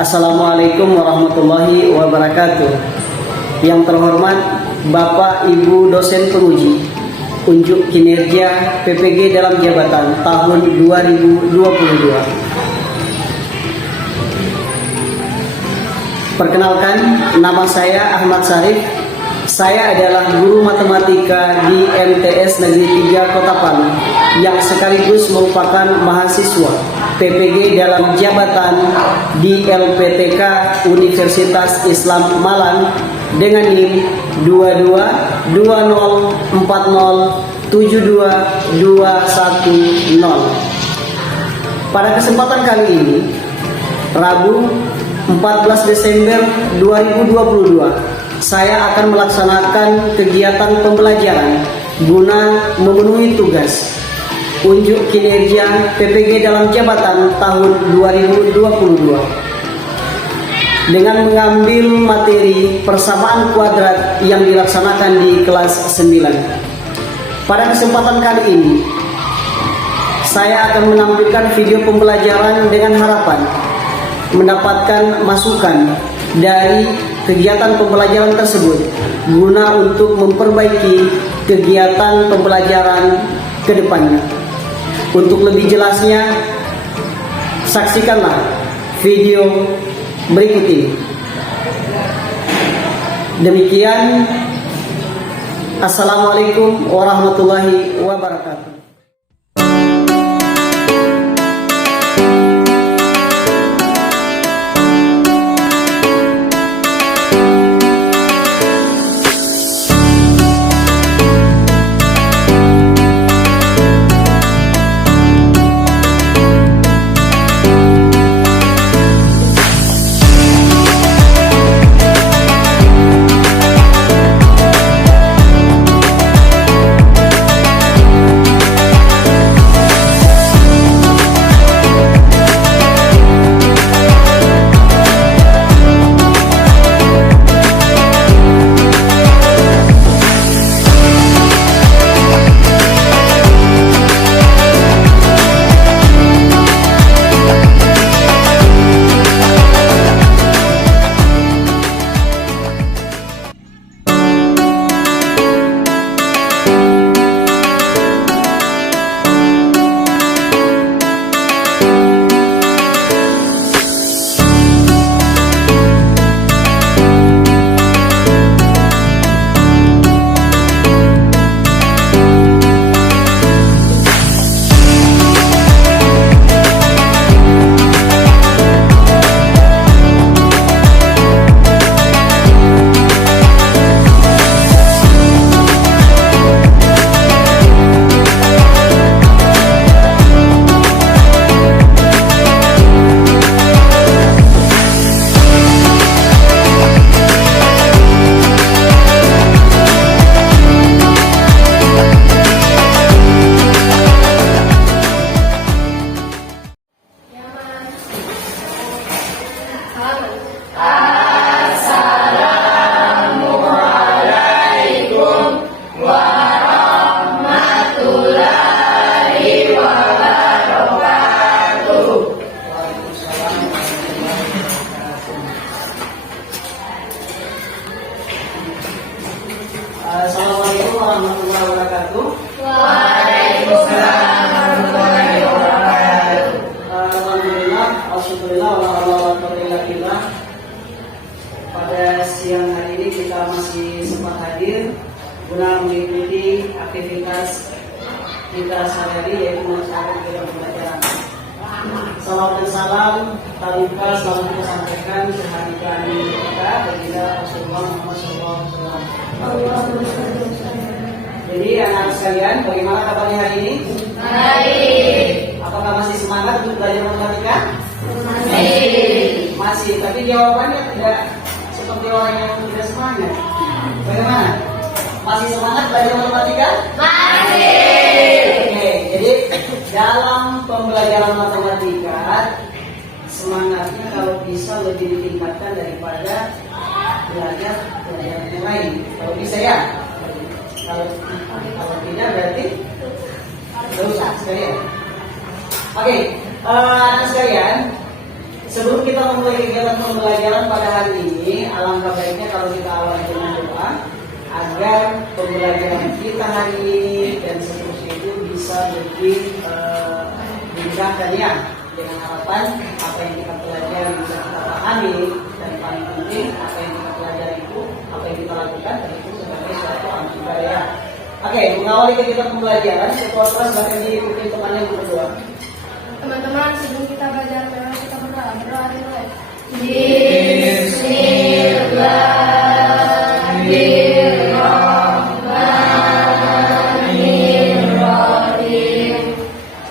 Assalamualaikum warahmatullahi wabarakatuh. Yang terhormat Bapak Ibu dosen penguji, unjuk kinerja PPG dalam jabatan tahun 2022. Perkenalkan, nama saya Ahmad Sarif. Saya adalah guru matematika di MTS Negeri 3 Kota Palu yang sekaligus merupakan mahasiswa PPG dalam jabatan di LPTK Universitas Islam Malang dengan NIM 222040722210. Pada kesempatan kali ini, Rabu 14 Desember 2022, saya akan melaksanakan kegiatan pembelajaran guna memenuhi tugas unjuk kinerja PPG dalam jabatan tahun 2022 dengan mengambil materi persamaan kuadrat yang dilaksanakan di kelas 9. Pada kesempatan kali ini, saya akan menampilkan video pembelajaran dengan harapan mendapatkan masukan dari kegiatan pembelajaran tersebut guna untuk memperbaiki kegiatan pembelajaran ke depannya. Untuk lebih jelasnya, saksikanlah video berikut ini. Demikian, Assalamualaikum warahmatullahi wabarakatuh. Assalamualaikum warahmatullahi wabarakatuh. Waalaikumsalam warahmatullahi wabarakatuh. Alhamdulillah, alhamdulillah, alhamdulillah. Pada siang hari ini kita masih sempat hadir guna mengikuti aktivitas kita sehari-hari, yaitu melaksanakan kegiatan pembelajaran. Salam dan salam tarifa selalu kita sampaikan kehadiran kita kepada Rasulullah Muhammad SAW. Jadi anak-anak sekalian, bagaimana kabarnya hari ini? Baik. Apakah masih semangat untuk belajar matematika? Masih. Masih, tapi jawabannya tidak seperti orang yang tidak semangat. Bagaimana? Masih semangat belajar matematika? Masih. Oke, jadi dalam pembelajaran matematika semangatnya kalau bisa lebih ditingkatkan daripada belajar yang lain. Kalau bisa ya. Kalau tidak berarti tidak usah sekalian. Oke, anak sekalian, sebelum kita memulai kegiatan pembelajaran pada hari ini, alangkah baiknya kalau kita awali dengan doa agar pembelajaran kita hari ini dan seterusnya itu bisa lebih dimudahkan ya, dengan harapan apa yang kita pelajari bisa kita pahami, dan paling penting apa yang kita pelajari itu, apa yang kita lakukan dan itu sebagai suatu amal ibadah. Oke, mengawali kegiatan pembelajaran, ketua kelas bahkan diikuti temannya yang berdoa. Teman-teman, sebelum kita belajar, mari kita berdoa. Berdoa dimulai. Bismillahirrahmanirrahim.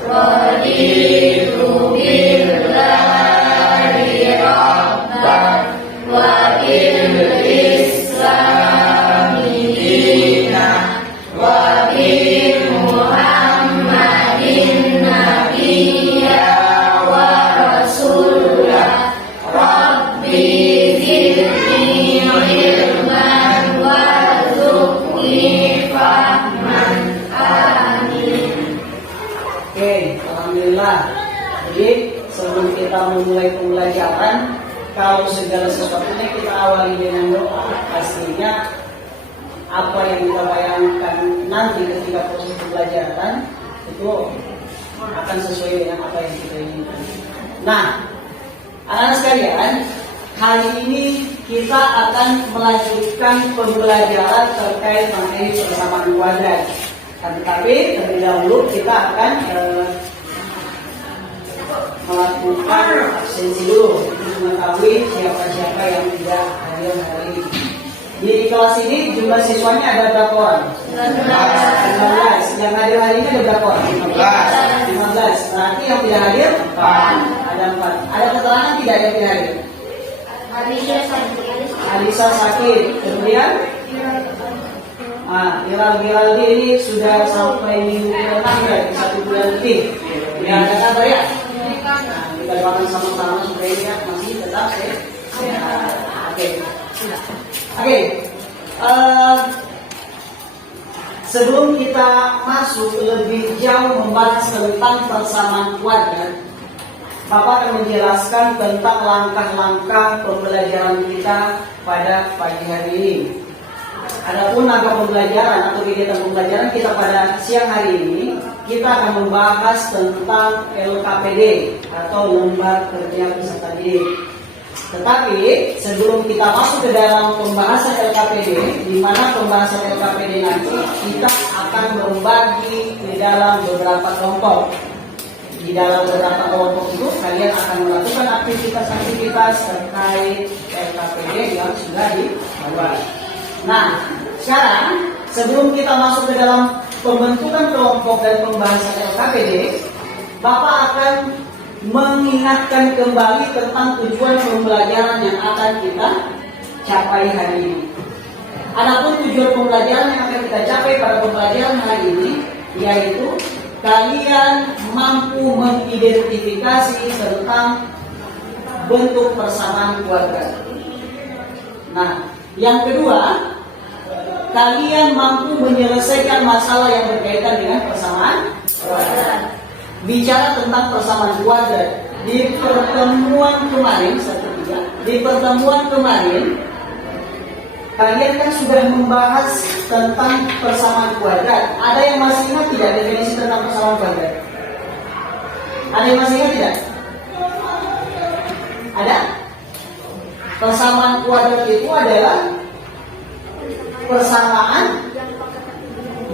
Raditu billahi rabban wa bil islami dinan wa bi Muhammadin nabiyya wa rasulah. Rabbi zidni ilman warzuqni fahman. Amin. Oke, alhamdulillah. Jadi sebelum kita memulai pembelajaran, kalau segala sesuatunya kita awali dengan doa, pastinya apa yang kita bayangkan nanti ketika proses pembelajaran itu akan sesuai dengan apa yang kita inginkan. Nah, anak-anak sekalian, hari ini kita akan melanjutkan pembelajaran terkait materi persamaan kuadrat. Tetapi terlebih dahulu kita akan melakukan absensi dulu untuk mengetahui siapa-siapa yang tidak hadir hari ini. Di kelas ini jumlah siswanya ada berapa orang? 15. Yang hadir hari ini ada berapa orang? 15. Berarti yang tidak hadir? 4. Ada 4. Ada keterangan tidak yang tidak hadir? Alisa sakit. Kemudian? Viral ini sudah sampai minggu ke-6 berarti 1 bulan lebih. Tidak ada kabar ya? Nah, kita doakan sama-sama supaya dia masih tetap sehat. Oke. Sebelum kita masuk lebih jauh membahas tentang persamaan kuadrat, Bapak akan menjelaskan tentang langkah-langkah pembelajaran kita pada pagi hari ini. Adapun langkah pembelajaran atau kegiatan pembelajaran kita pada siang hari ini, kita akan membahas tentang LKPD atau lembar kerja peserta didik. Tetapi sebelum kita masuk ke dalam pembahasan LKPD, di mana pembahasan LKPD nanti kita akan membagi ke dalam beberapa kelompok. Di dalam beberapa kelompok itu kalian akan melakukan aktivitas-aktivitas terkait LKPD yang sudah dibuat. Nah, sekarang sebelum kita masuk ke dalam pembentukan kelompok dan pembahasan LKPD, Bapak akan mengingatkan kembali tentang tujuan pembelajaran yang akan kita capai hari ini. Adapun tujuan pembelajaran yang akan kita capai pada pembelajaran hari ini, yaitu kalian mampu mengidentifikasi tentang bentuk persamaan kuadrat. Nah, yang kedua, kalian mampu menyelesaikan masalah yang berkaitan dengan persamaan kuadrat. Bicara tentang persamaan kuadrat, di pertemuan kemarin, kalian kan sudah membahas tentang persamaan kuadrat. Ada yang masih ingat tidak definisi tentang persamaan kuadrat? Ada yang masih ingat tidak? Ada? Persamaan kuadrat itu adalah persamaan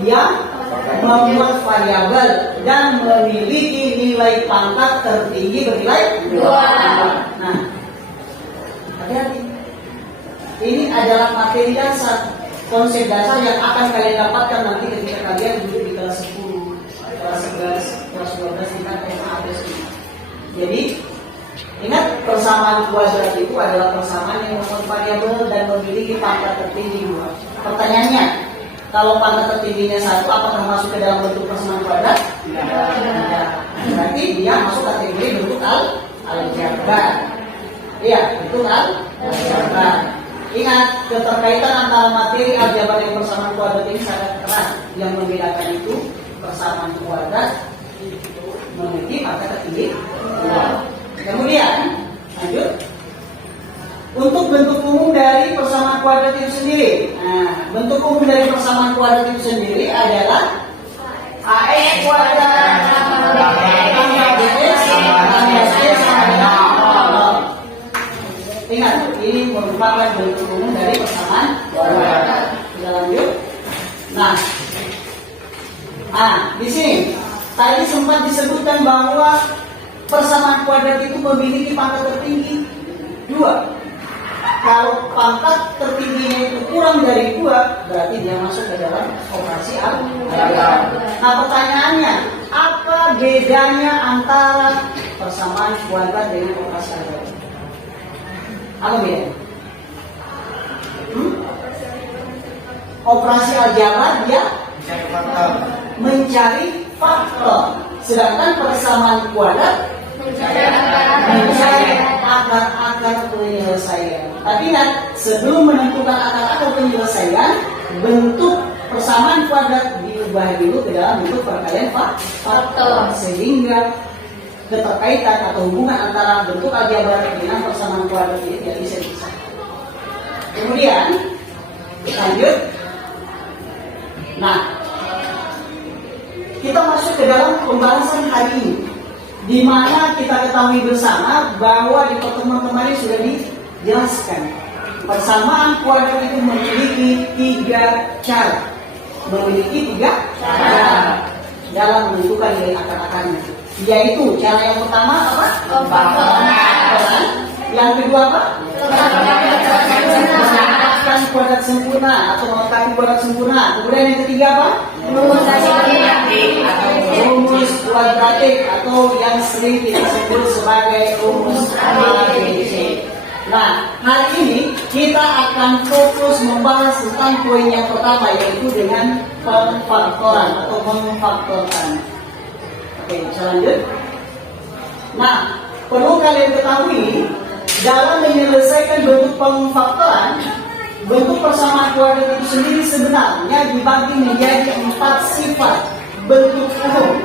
yang membuat variabel dan memiliki nilai pangkat tertinggi bernilai 2. Nah, hati-hati. Ini adalah materi dasar, konsep dasar yang akan kalian dapatkan nanti ketika kalian duduk di kelas 10, kelas 11, kelas 12 tingkat SMA. Jadi, ingat persamaan kuadrat itu adalah persamaan yang membuat variabel dan memiliki pangkat tertinggi 2. Pertanyaannya, kalau pangkat tertingginya 1, apakah masuk ke dalam bentuk persamaan kuadrat? Tidak. Berarti dia masuk kategori bentuk algebra. Iya, bentuk algebra. Ingat, keterkaitan antara materi aljabar dan persamaan kuadrat ini sangat erat. Yang membedakan itu persamaan kuadrat memiliki pangkat tertinggi 2. Kemudian Lanjut. Untuk bentuk umum dari persamaan kuadrat itu sendiri. Nah, bentuk umum dari persamaan kuadrat itu sendiri adalah AX kuadrat tambah BX tambah C sama dengan 0. Ingat, ini merupakan bentuk umum dari persamaan kuadrat. Kita lanjut. Nah, di sini tadi sempat disebutkan bahwa persamaan kuadrat itu memiliki pangkat tertinggi 2. Kalau pangkat tertingginya itu kurang dari 2, berarti dia masuk ke dalam operasi aljabar. Nah, pertanyaannya, apa bedanya antara persamaan kuadrat dengan operasi aljabar? Apa bedanya? Operasi aljabar dia mencari faktor, sedangkan persamaan kuadrat mencari akar-akar penyelesaian. Tapi ingat, sebelum menentukan akar-akar penyelesaian, bentuk persamaan kuadrat diubah dulu ke dalam bentuk perkalian faktor, sehingga keterkaitan atau hubungan antara bentuk aljabar dengan persamaan kuadrat ini tidak bisa dipisahkan. Kemudian lanjut. Nah, kita masuk ke dalam pembahasan hari ini, di mana kita ketahui bersama bahwa di pertemuan kemarin sudah dijelaskan persamaan kuadrat itu memiliki 3 cara. Memiliki 3 cara dalam menentukan nilai akar-akarnya. Yaitu cara yang pertama apa? Pemfaktoran. Yang kedua apa? Menggunakan kuadrat sempurna atau melengkapi kuadrat sempurna. Kemudian yang ketiga apa? Rumus kuadratik atau yang sering kita sebut sebagai rumus ABC. Nah, hari ini kita akan fokus membahas tentang poin yang pertama, yaitu dengan pemfaktoran atau memfaktorkan. Oke, bisa lanjut. Nah, perlu kalian ketahui, dalam menyelesaikan bentuk pemfaktoran, bentuk persamaan kuadrat itu sendiri sebenarnya dibagi menjadi 4 sifat bentuk umum,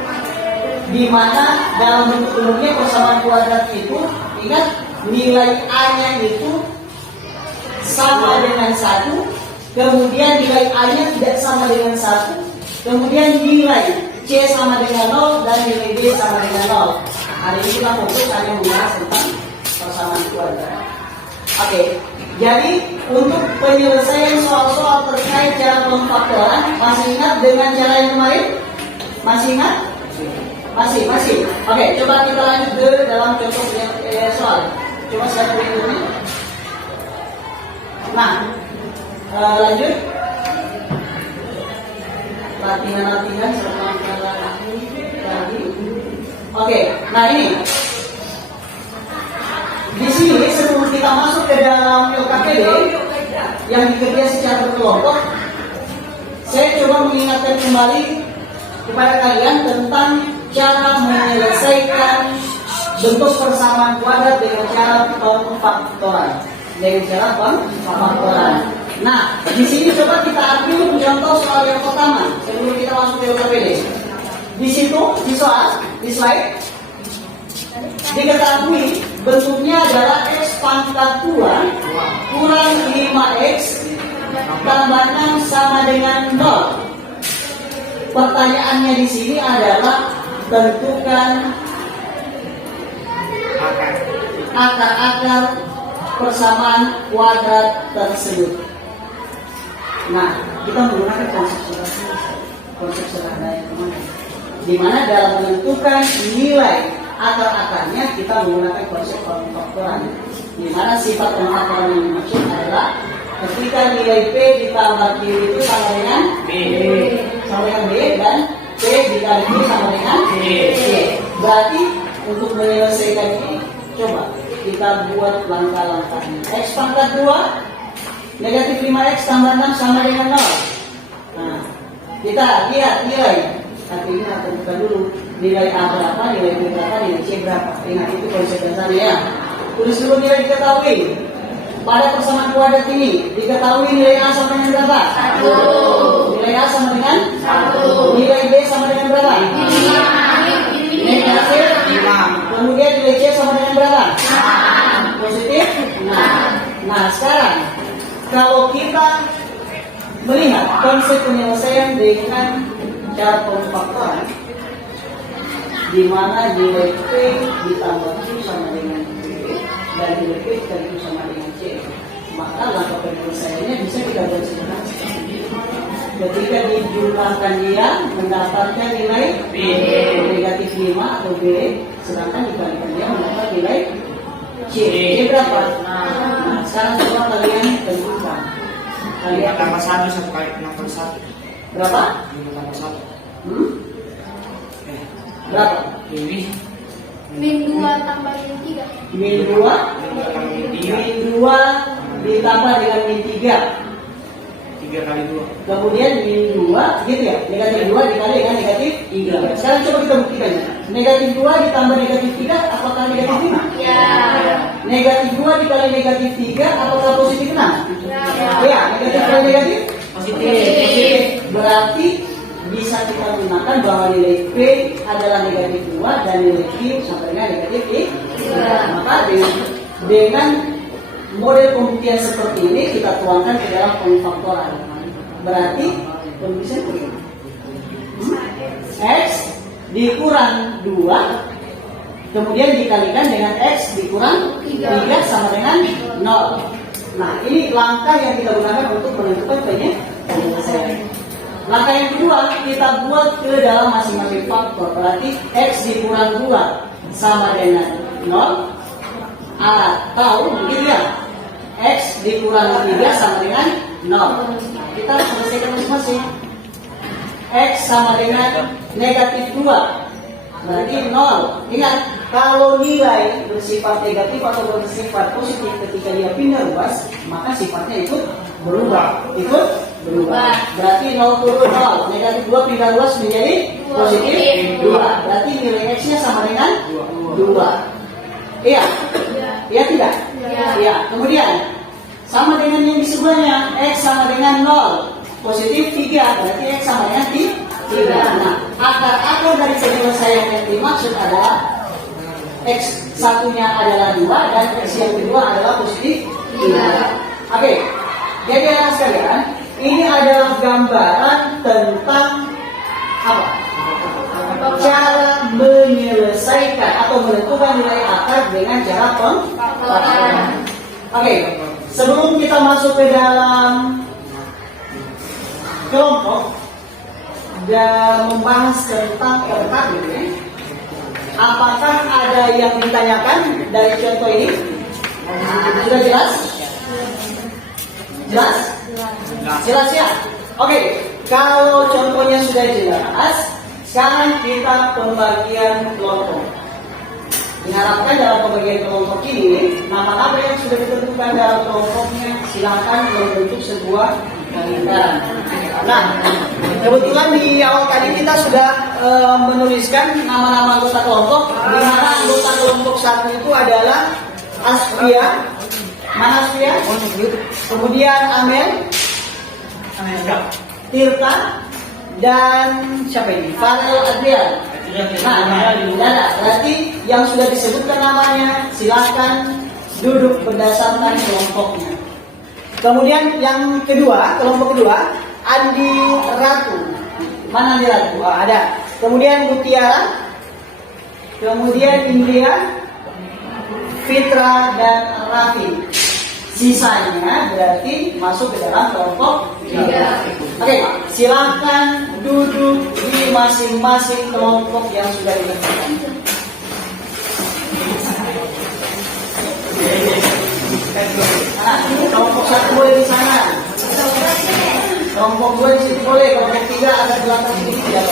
di mana dalam bentuk umumnya persamaan kuadrat itu, ingat, nilai A-nya itu sama dengan 1, kemudian nilai A-nya tidak sama dengan 1, kemudian nilai C sama dengan 0, dan nilai D sama dengan 0. Hari ini kita fokus hanya membahas tentang persamaan kuadrat. Oke, jadi untuk penyelesaian soal-soal terkait cara pemfaktoran, masih ingat dengan cara yang kemarin? Masih ingat? Masih. Oke, coba kita lanjut ke dalam contoh soal. Coba saya tulis ini. Nah, lanjut. Latihan selama lagi. Oke, nah ini. Di sini sebelum kita masuk ke dalam LKPD yang dikerja secara berkelompok, saya coba mengingatkan kembali kepada kalian tentang cara menyelesaikan bentuk persamaan kuadrat dengan cara pemfaktoran. Nah, di sini coba kita ambil contoh soal yang pertama sebelum kita masuk ke LKPD. Di situ, di slide, diketahui bentuknya adalah X pangkat 2 kurang 5X tambah 6 sama dengan 0. Pertanyaannya di sini adalah tentukan akar-akar persamaan kuadrat tersebut. Nah, kita menggunakan konsep sederhana yang kemana? Di mana dalam menentukan nilai akar-akarnya kita menggunakan konsep pemfaktoran, di mana sifat pemfaktoran yang dimaksud adalah ketika nilai P ditambah Q itu sama dengan B, dan P dikali Q sama dengan C. Berarti untuk menyelesaikan ini, coba kita buat langkah-langkahnya. X pangkat 2 negatif 5X tambah 6 sama dengan 0. Nah, kita lihat nilai. Tapi ini akan kita dulu nilai A berapa, nilai B berapa, nilai C berapa. Ingat itu konsep dasarnya ya. Tulis dulu nilai diketahui. Pada persamaan kuadrat ini diketahui nilai A sama dengan berapa? 1. Nilai A sama dengan 1. Nilai B sama dengan berapa? 5. Nilai C 5. Kemudian nilai C sama dengan berapa? 6. positif 6. Nah sekarang kalau kita melihat konsep penyelesaian dengan cara pemfaktoran, di mana nilai P ditambah Q sama dengan B dan nilai P dan Q sama dengan C, maka langkah penyelesaiannya bisa kita buat sederhana. Ketika dijumlahkan dia mendapatkan nilai B negatif 5 atau B, sedangkan dikalikan dia mendapat nilai C. C berapa? Nah, sekarang coba kalian tentukan. Kalian tambah 1 1 kali 6 per 1. berapa? 5 tambah 1. Berapa? Ini Min 2 tambah min 3. Min 2 Min 2 ditambah dengan min 3. 3 kali 2. Kemudian min 2 gitu ya. Negatif 2 dikali dengan negatif 3. Sekarang coba kita buktikan. Negatif 2 ditambah negatif 3 apakah negatif 5? Ya. Negatif 2 dikali negatif 3 apakah positif 6? Ya, negatif kali negatif positif. Berarti bisa kita gunakan bahwa nilai P adalah negatif 2 dan nilai Q sama dengan negatif 3. Maka dengan model pembuktian seperti ini kita tuangkan ke dalam pemfaktoran. Berarti penulisan begini. X dikurang 2 kemudian dikalikan dengan X dikurang 3 sama dengan 0. Nah ini langkah yang kita gunakan untuk menentukan penyelesaian. Langkah yang kedua kita buat ke dalam masing-masing faktor. Berarti X dikurang 2 sama dengan 0 atau begitu ya, X dikurang 3 sama dengan 0. Nah, kita selesaikan masing-masing. X sama dengan negatif 2 berarti 0. Ingat, kalau nilai bersifat negatif atau bersifat positif ketika dia pindah ruas, maka sifatnya ikut berubah. Berarti 0 turun 0. Negatif 2 pindah ruas menjadi positif 2. Berarti nilai X nya sama dengan 2. Iya? Iya tidak? Iya. Kemudian sama dengan yang di sebelahnya, X sama dengan 0 positif 3 berarti X sama dengan 3. Nah, akar dari penyelesaian yang dimaksud adalah X satunya adalah 2 dan X yang kedua adalah positif 3. Oke, jadi anak sekalian, ini adalah gambaran tentang apa? Cara menyelesaikan atau menentukan nilai akar dengan cara pemfaktoran. Oke, sebelum kita masuk ke dalam kelompok dan membahas tentang akar ini, apakah ada yang ditanyakan dari contoh ini? Sudah jelas? Jelas? Jelas ya? Oke, kalau contohnya sudah jelas, sekarang kita pembagian kelompok. Diharapkan dalam pembagian kelompok ini, nama-nama yang sudah ditentukan dalam kelompoknya silakan membentuk sebuah lingkaran. Nah, kebetulan di awal tadi kita sudah menuliskan nama-nama anggota kelompok. Di mana anggota kelompok satu itu adalah Asfia, mana Asfia? Kemudian Amel, Tirta, dan siapa ini? Farel Adrian. Nah, berarti yang sudah disebutkan namanya silakan duduk berdasarkan kelompoknya. Kemudian yang kedua, kelompok kedua, Andi Ratu. Mana Andi Ratu? Oh, ada. Kemudian Mutiara, kemudian Indria, Fitra, dan Raffi. Sisanya berarti masuk ke dalam kelompok 3. Oke, silakan duduk di masing-masing kelompok yang sudah ditentukan. Nah, kelompok 1 boleh di sana. Kelompok 2 di situ boleh. Kelompok 3 ada belakang sedikit ya.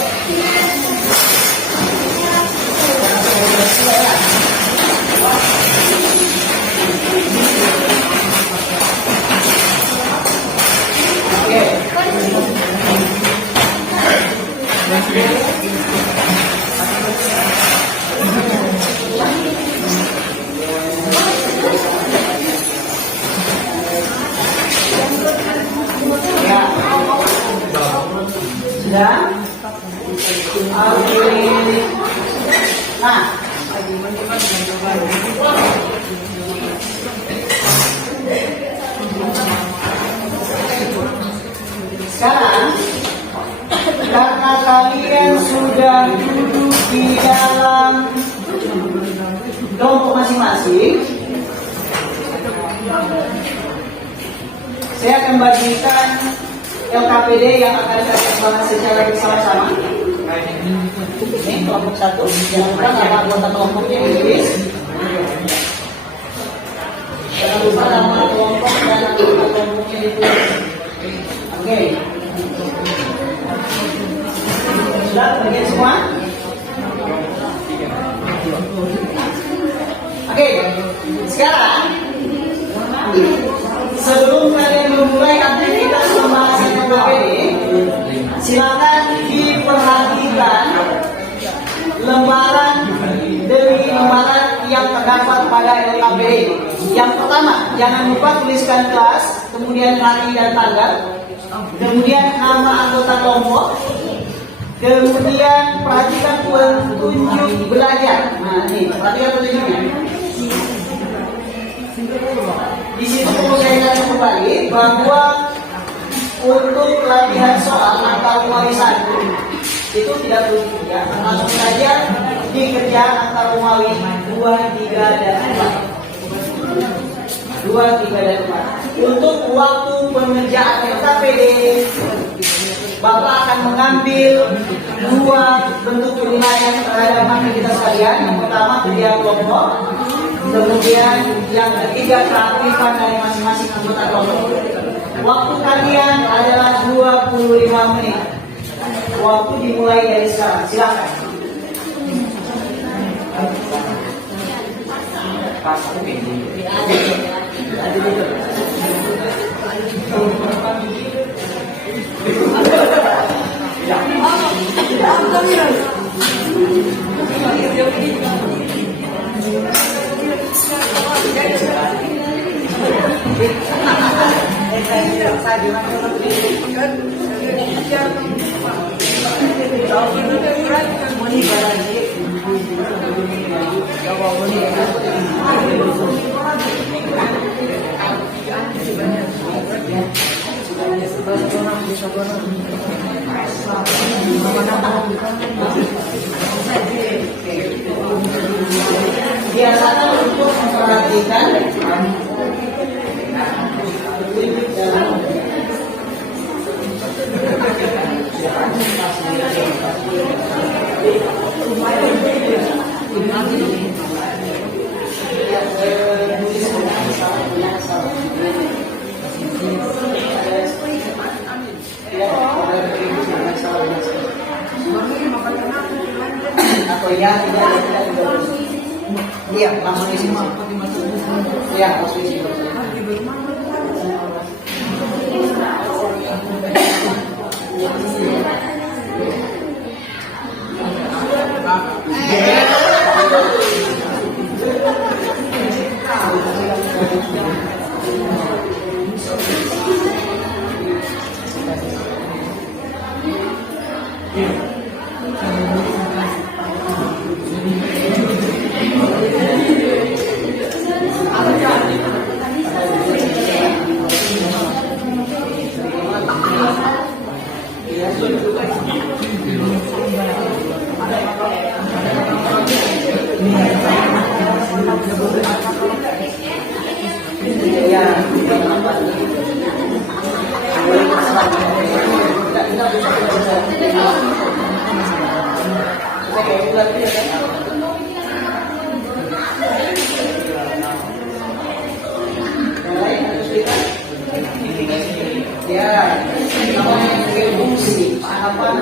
Sudah? Oke. Nah, sudah duduk di dalam kelompok masing-masing, saya akan bagikan LKPD yang akan saya bahas secara bersama-sama. Ini kelompok 1, jangan lupa nama anggota kelompoknya ditulis. Jangan lupa nama kelompok dan anggota kelompoknya ditulis. Oke. Sudah bagian semua? Oke, sekarang sebelum kalian memulai aktivitas pembahasan LKPD, silakan diperhatikan lembaran demi lembaran yang terdapat pada LKPD. Yang pertama, jangan lupa tuliskan kelas, kemudian hari dan tanggal, kemudian nama anggota kelompok, kemudian perhatikan petunjuk belajar. Nah, ini perhatikan petunjuknya. Di situ perlu saya ingatkan kembali bahwa untuk latihan soal angka Romawi 1 itu tidak perlu ya, langsung saja dikerja angka Romawi 2, 3, dan 4. 2, 3, dan 4. Untuk waktu pengerjaan LKPD, Bapak akan mengambil 2 bentuk penilaian terhadap aktivitas kalian. Yang pertama kerja kelompok, kemudian yang ketiga keaktifan dari masing-masing anggota kelompok. Waktu kalian adalah 25 menit. Waktu dimulai dari sekarang. Silakan. Biasakan untuk memperhatikan atau ya tidak. Iya, langsung isi. Iya, langsung isi. Ya, namanya fungsi apa?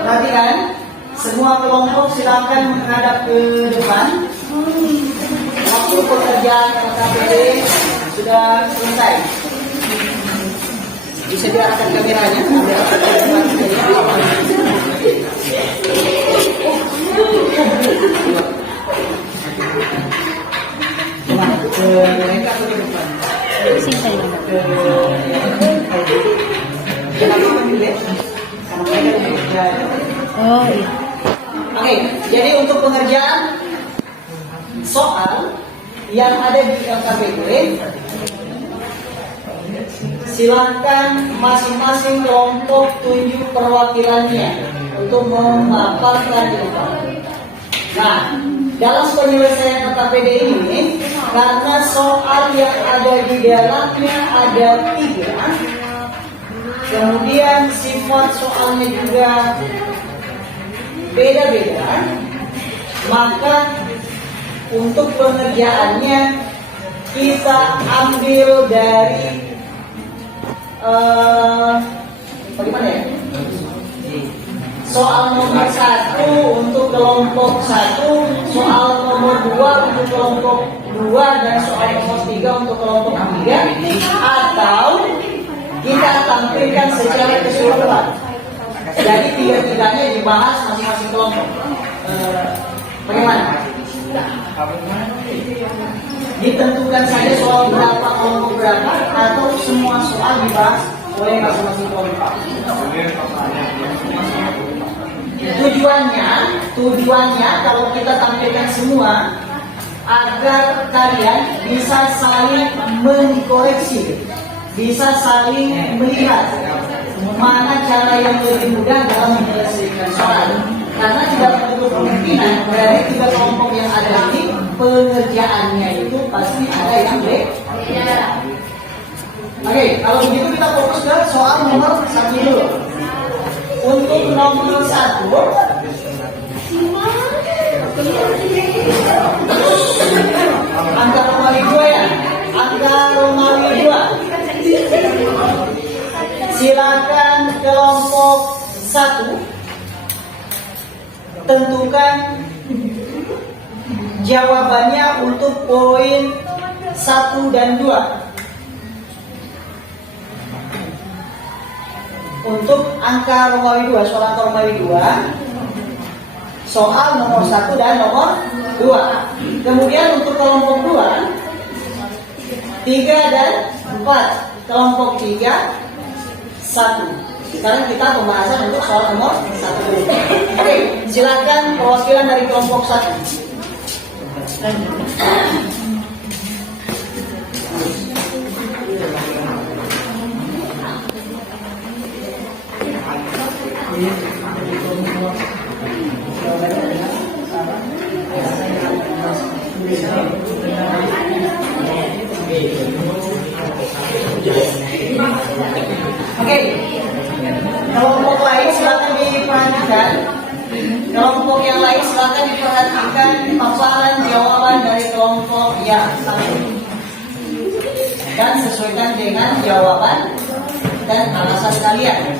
Perhatikan, semua kelompok silakan menghadap ke depan. Waktu pekerjaan KKPD sudah selesai. Bisa diarahkan kameranya. Mereka ke depan. Oh iya. Oke, jadi untuk pengerjaan soal yang ada di LKPD, silakan masing-masing kelompok tunjuk perwakilannya untuk memaparkan di depan. Nah, dalam penyelesaian LKPD ini, karena soal yang ada di dalamnya ada 3, kemudian sifat soalnya juga beda-beda, maka untuk pengerjaannya kita ambil dari bagaimana ya? Soal nomor 1 untuk kelompok 1, soal nomor 2 untuk kelompok 2, dan soal nomor 3 untuk kelompok 3, atau kita tampilkan secara keseluruhan. Jadi 3-3-nya dibahas masing-masing kelompok. Bagaimana? Ditentukan saja soal berapa kelompok berapa, atau semua soal dibahas oleh masing-masing kelompok. Tujuannya kalau kita tampilkan semua agar kalian bisa saling mengkoreksi, bisa saling melihat mana cara yang lebih mudah dalam menyelesaikan soal. Karena tidak menutup kemungkinan dari 3 kelompok yang ada ini pengerjaannya itu pasti ada yang beda. Oke, kalau begitu kita fokus ke soal nomor 1 dulu. Untuk nomor 1, angka Romawi 2 ya, angka Romawi 2. Silakan kelompok 1 tentukan jawabannya untuk poin 1 dan 2. Untuk angka Romawi 2, soal angka Romawi 2, soal nomor 1 dan nomor 2. Kemudian untuk kelompok 2, 3 dan 4. Kelompok 3, 1. Sekarang kita pembahasan untuk soal nomor 1 dulu. Oke, silakan perwakilan dari kelompok 1. Oke, kelompok lain silakan diperhatikan. Kelompok yang lain silakan silakan diperhatikan paparan jawaban dari kelompok yang satu dan sesuaikan dengan jawaban dan alasan kalian.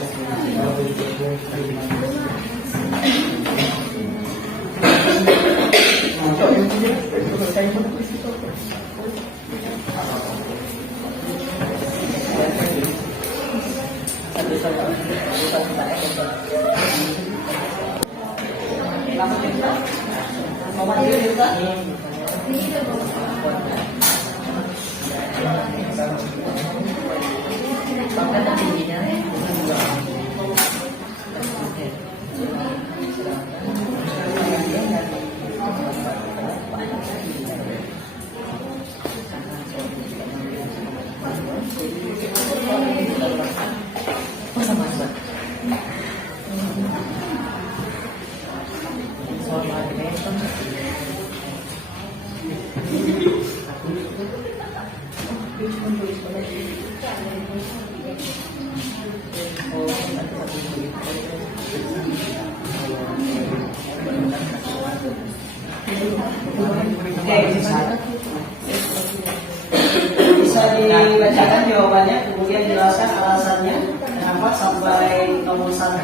Bisa dibacakan jawabannya, kemudian jelaskan alasannya kenapa sampai nomor 1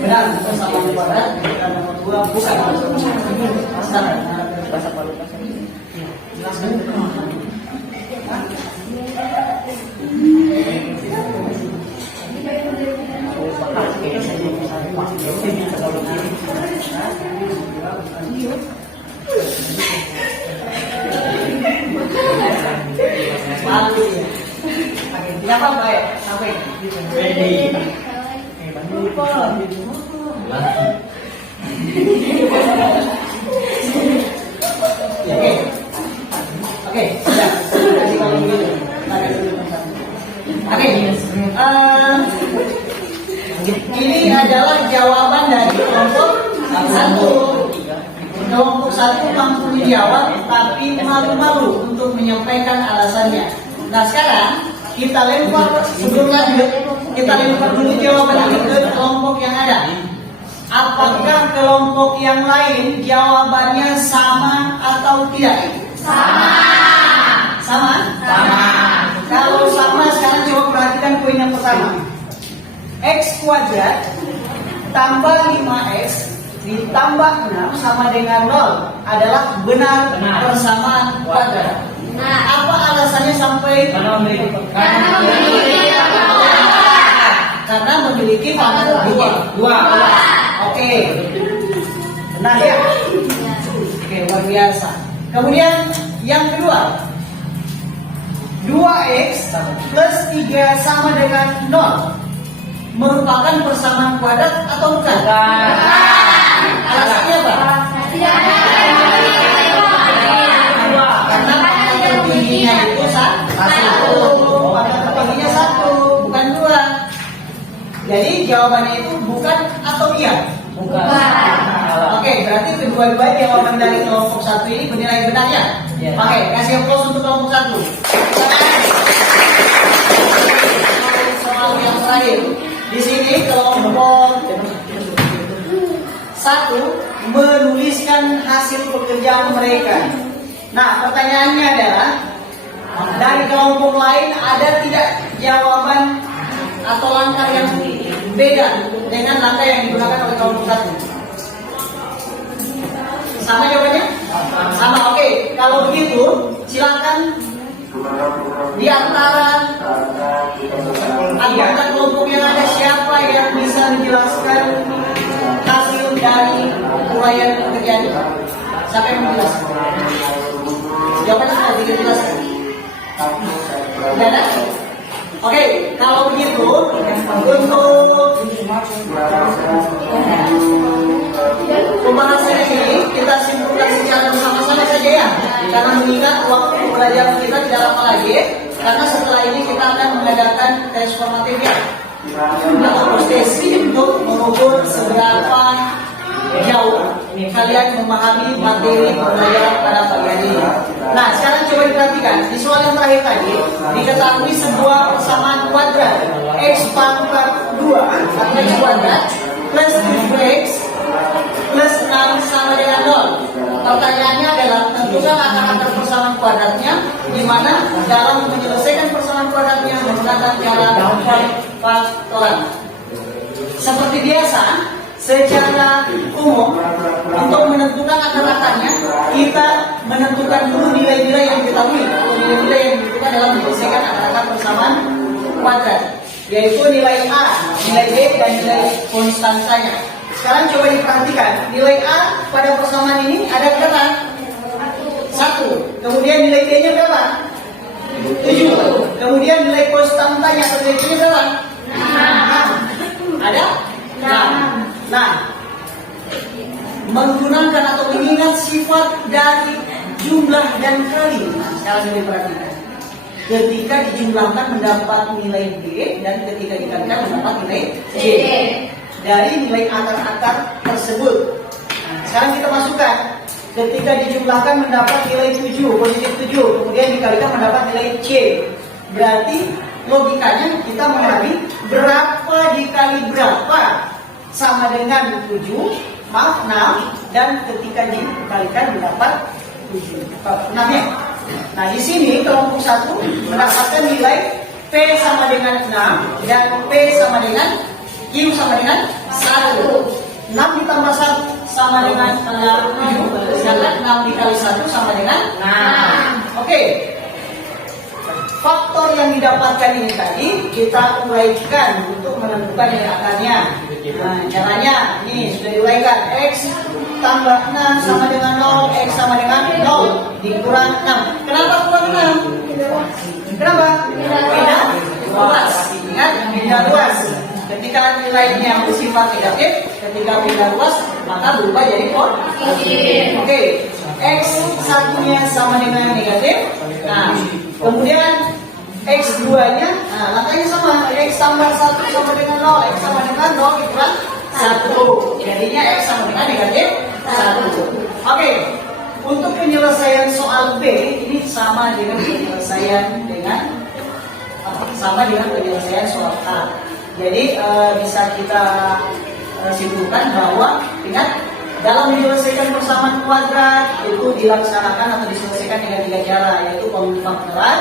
benar bukan sama kuadrat, dan nomor 2 bukan sama. Jelaskan. Siapa baik? Sampai. Oke, sudah. Oke, ini adalah jawaban dari kelompok satu. Kelompok satu mampu dijawab, tapi malu-malu untuk menyampaikan alasannya. Nah sekarang kita lempar, sebelum lanjut kita lempar dulu jawaban ini ke kelompok yang ada. Apakah kelompok yang lain jawabannya sama atau tidak? Sama. Sama? Sama. Kalau sama, sekarang coba perhatikan poin yang pertama. X kuadrat tambah 5x ditambah 6 sama dengan 0 adalah benar persamaan kuadrat. Nah, apa alasannya sampai? Karena memiliki pangkat dua. Oke. Benar ya? Oke, luar biasa. Kemudian yang kedua, 2x plus 3 sama dengan 0 merupakan persamaan kuadrat atau bukan? Alasannya apa? Karena pangkat tertingginya itu satu, pangkat tertingginya 1, bukan 2. Jadi jawabannya itu bukan atau iya? Bukan. Oke, berarti kedua-dua jawaban dari kelompok 1 ini bernilai benar ya? Oke, kasih aplaus untuk kelompok 1. Soal yang terakhir. Di sini kelompok 1 menuliskan hasil pekerjaan mereka. Nah, pertanyaannya adalah dari kelompok lain ada tidak jawaban atau langkah yang beda dengan langkah yang digunakan oleh kelompok 1? Sama jawabannya? Sama. Oke, kalau begitu silakan di antara anggota kelompok yang ada siapa yang bisa menjelaskan hasil dari uraian pekerjaan itu? Siapa yang menjelaskan? Jawabannya sudah dijelaskan. Tidak ada? Oke, kalau begitu untuk pembahasan ini kita simpulkan secara bersama-sama saja ya. Karena mengingat waktu pembelajaran kita tidak lama lagi. Karena setelah ini kita akan mengadakan tes formatif ya, atau prestasi untuk mengukur seberapa jauh kalian memahami materi pembelajaran pada pagi hari ini. Nah, sekarang coba diperhatikan di soal yang terakhir tadi diketahui sebuah persamaan kuadrat x pangkat 2 atau x kuadrat plus 7x plus 6 sama dengan 0. Pertanyaannya adalah tentukan akar-akar persamaan kuadratnya, di mana dalam menyelesaikan persamaan kuadratnya menggunakan cara faktoran. Seperti biasa, secara umum untuk menentukan akar-akarnya kita menentukan dulu nilai-nilai yang diketahui atau nilai-nilai yang dibutuhkan dalam menyelesaikan akar-akar persamaan kuadrat, yaitu nilai A, nilai B, dan nilai konstantanya. Sekarang coba diperhatikan, nilai A pada persamaan ini ada berapa? 1. Kemudian nilai B-nya berapa? 7. Kemudian nilai konstantanya atau nilai B-nya berapa? 6. Ada? 6. Nah, menggunakan atau mengingat sifat dari jumlah dan kali. Sekarang kita perhatikan. Ketika dijumlahkan mendapat nilai B dan ketika dikalikan mendapat nilai C dari nilai akar-akar tersebut. Nah, sekarang kita masukkan. Ketika dijumlahkan mendapat nilai 7, positif 7, kemudian dikalikan mendapat nilai C. Berarti logikanya kita mengambil berapa dikali berapa sama dengan 7, maaf 6, dan ketika dikalikan mendapat 7, 6 ya. Nah di sini kelompok 1 mendapatkan nilai P sama dengan 6 dan P sama dengan Q sama dengan 1. 6 ditambah 1 sama dengan 7, sedangkan 6 dikali 1 sama dengan 6. Oke. Faktor yang didapatkan ini tadi kita uraikan untuk menentukan nilai akarnya. Nah, caranya ini sudah diuraikan. X tambah 6 sama dengan 0, X sama dengan 0 dikurang 6. Kenapa kurang 6? Kenapa? Beda luas. Ingat, beda luas. Ketika nilainya bersifat negatif, ketika beda luas maka berubah jadi positif. Oke. X satunya sama dengan negatif. Nah, kemudian X 2-nya, nah langkahnya sama. X tambah 1 sama dengan 0, X sama dengan 0 dikurang 1. Jadinya X sama dengan negatif 1. Oke. Untuk penyelesaian soal B ini sama dengan penyelesaian penyelesaian soal A. Jadi bisa kita simpulkan bahwa ingat dalam menyelesaikan persamaan kuadrat itu dilaksanakan atau diselesaikan dengan 3 cara, yaitu pemfaktoran,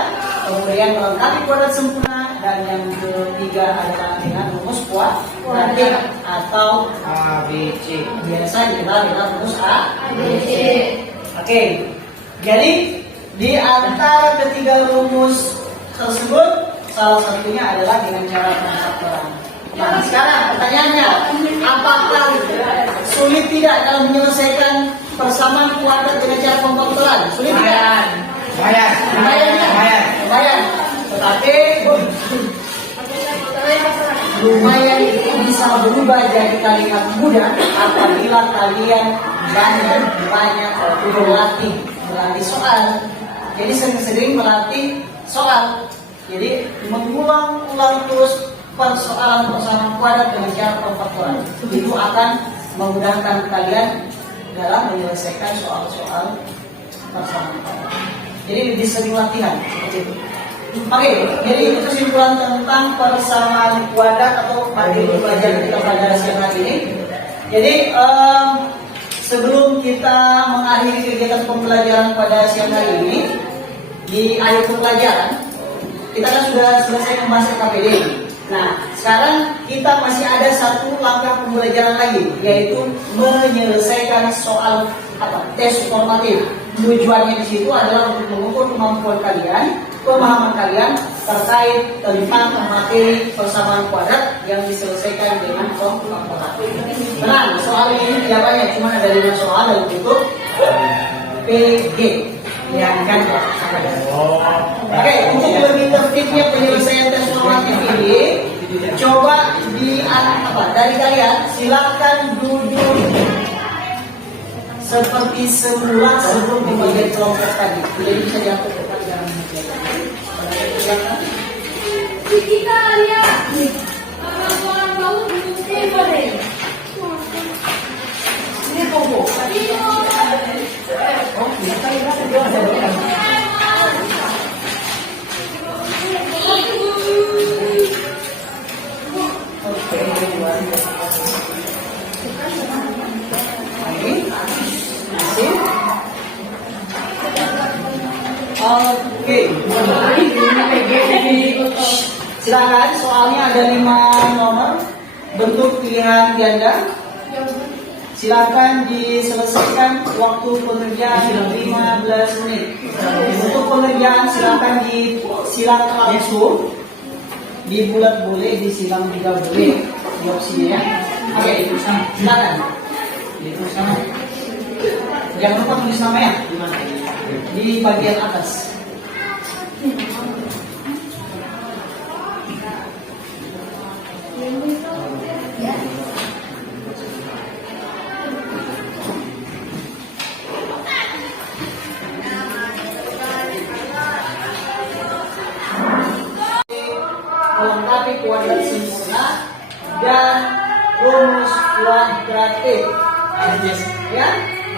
kemudian melengkapi kuadrat sempurna, dan yang ketiga adalah dengan rumus kuadratik atau ABC. Biasa dikenal dengan rumus ABC. Oke. Jadi di antara ketiga rumus tersebut salah satunya adalah dengan cara pemfaktoran. Nah, sekarang pertanyaannya, apakah sulit tidak dalam menyelesaikan persamaan kuadrat dengan cara pemfaktoran? Sulit tidak? Lumayan. Tetapi lumayan itu bisa berubah jadi kalimat mudah apabila kalian banyak berlatih soal. Jadi sering-sering melatih soal. Jadi mengulang-ulang terus persoalan-persoalan kuadrat dengan cara pemfaktoran itu akan memudahkan kalian dalam menyelesaikan soal-soal persamaan kuadrat. Jadi lebih sering latihan seperti itu. Oke, jadi itu kesimpulan tentang persamaan kuadrat atau materi pelajaran kita pada siang hari ini. Jadi sebelum kita mengakhiri kegiatan pembelajaran pada siang hari ini, di akhir pembelajaran kita kan sudah selesai membahas KPD. Nah, sekarang kita masih ada satu langkah pembelajaran lagi, yaitu menyelesaikan soal tes formatif. Tujuannya di situ adalah untuk mengukur kemampuan kalian, pemahaman kalian terkait tentang materi persamaan kuadrat yang diselesaikan dengan pemfaktoran. Tenang, soal ini tidak banyak, cuma ada 5 soal dalam bentuk PG. Yang kan Oke, untuk lebih tertibnya penyelesaian tes formatif ini, coba dari kalian silakan duduk seperti semula sebelum pembagian kelompok tadi. Jadi bisa diatur depan jangan kita lihat orang bau di ini kok. Oke. Silakan, soalnya ada 5 nomor bentuk pilihan ganda. Silakan diselesaikan, waktu pengerjaan 15 menit. Untuk pengerjaan silakan disilang langsung, dibulat boleh, disilang juga boleh. Di opsinya ya. Oke, silakan. Jangan lupa tulis nama ya. Di bagian atas. Melengkapi kuadrat sempurna dan rumus kuadratik. Ya,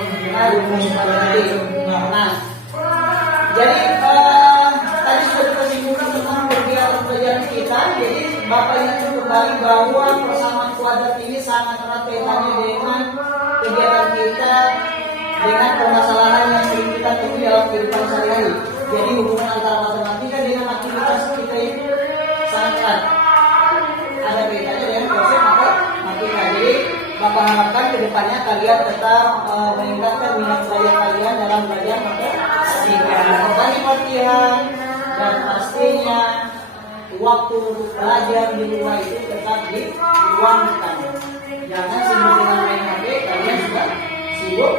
rumus kuadratik. Nah, jadi tadi sudah kita simpulkan tentang pelajaran kita. Jadi Bapak ingatkan kembali bahwa persamaan kuadrat ini sangat erat kaitannya dengan kegiatan kita, dengan permasalahan yang sering kita temui dalam kehidupan sehari-hari. Jadi hubungan antara matematika dengan aktivitas kita itu sangat erat. Ada kaitannya dengan proses matematika. Jadi Bapak harapkan kedepannya kalian tetap meningkatkan minat belajar kalian dalam belajar matematika. Banyak latihan dan pastinya waktu belajar di rumah itu tetap diluangkan. Jangan sibuk dengan main HP, kalian juga sibuk